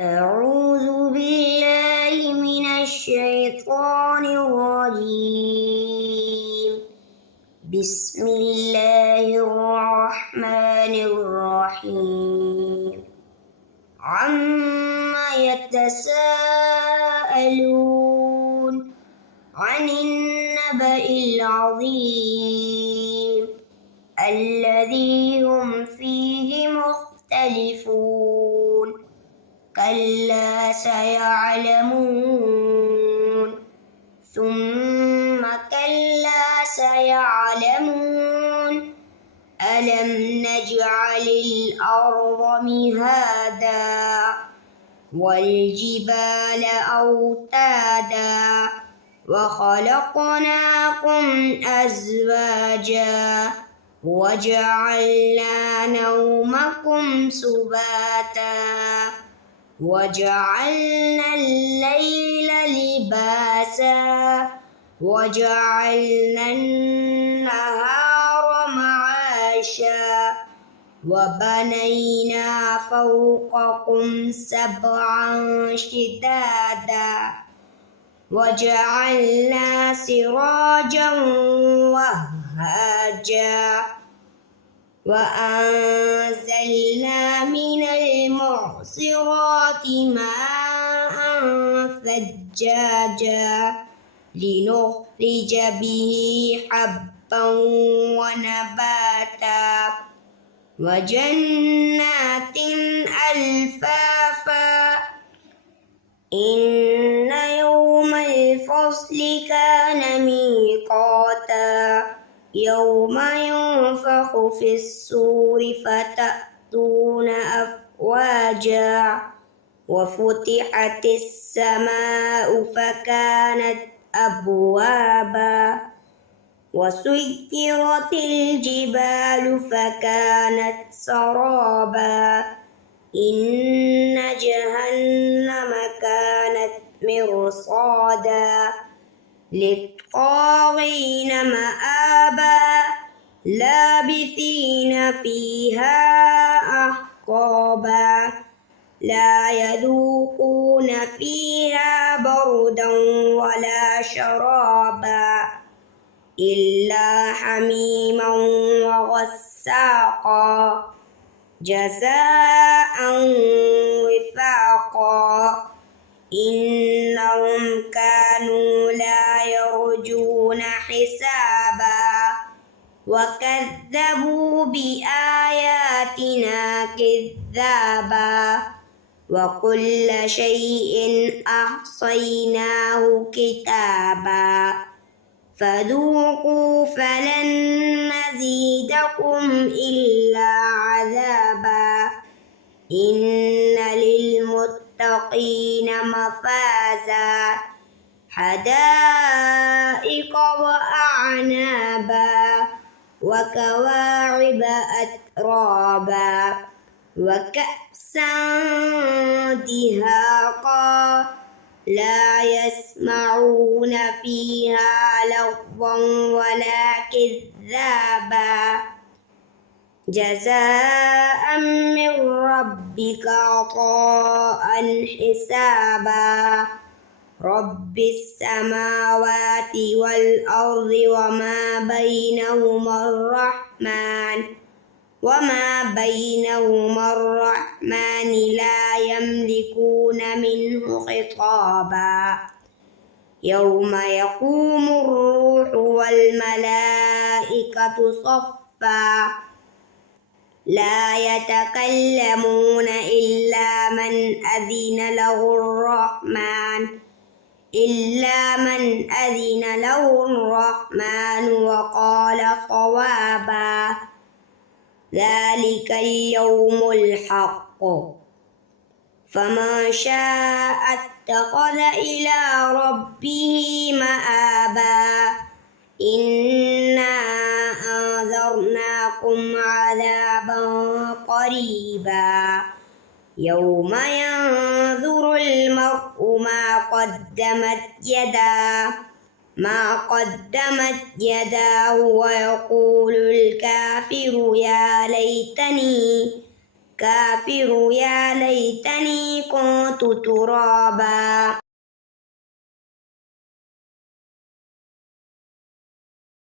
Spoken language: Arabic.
أعوذ بالله من الشيطان الرجيم. بسم الله الرحمن الرحيم. عما يتساءلون عن النبأ العظيم الذي هم فيه مختلفون كلا سيعلمون ثم كلا سيعلمون ألم نجعل الأرض مهادا والجبال أوتادا وخلقناكم أزواجا وجعلنا نومكم سباتا وجعلنا الليل لباسا وجعلنا النهار معاشا وبنينا فوقكم سبعا شدادا وجعلنا سراجا وهاجا وأنزلنا من المعصرات ماء ثجاجا لنخرج به حبا ونباتا وجنات ألفافا إن يوم الفصل كان ميقاتا يوم ينفخ في الصور فتأتون أفواجا وفتحت السماء فكانت أبوابا وسيرت الجبال فكانت سرابا إن جهنم كانت مرصادا للطاغين مآبا لابثين فيها أحقابا لا يذوقون فيها بردا ولا شرابا إلا حميما وغساقا جزاء وفاقا إنهم كانوا لا يرجون حسابا وكذبوا بآياتنا كذابا وكل شيء أحصيناه كتابا فذوقوا فلن نزيدكم إلا عذابا إن للمتقين مفازا حدائق وأعنابا وكواعب أترابا وكأسا دهاقا لا يسمعون فيها لغوا ولا كذابا جزاء من ربك عطاء حسابا رب السماوات والأرض وما بينهما الرحمن لا يملكون منه خطابا يوم يقوم الروح والملائكة صفا لا يتكلمون إلا من أذن له الرحمن وقال صوابا ذلك اليوم الحق فمن شاء اتخذ إلى ربه مآبا إنا أنذرناكم عذابا قريبا يوم ينظر المرء ما قدمت يداه ويقول الكافر يا ليتني الكافر يا ليتني كنت ترابا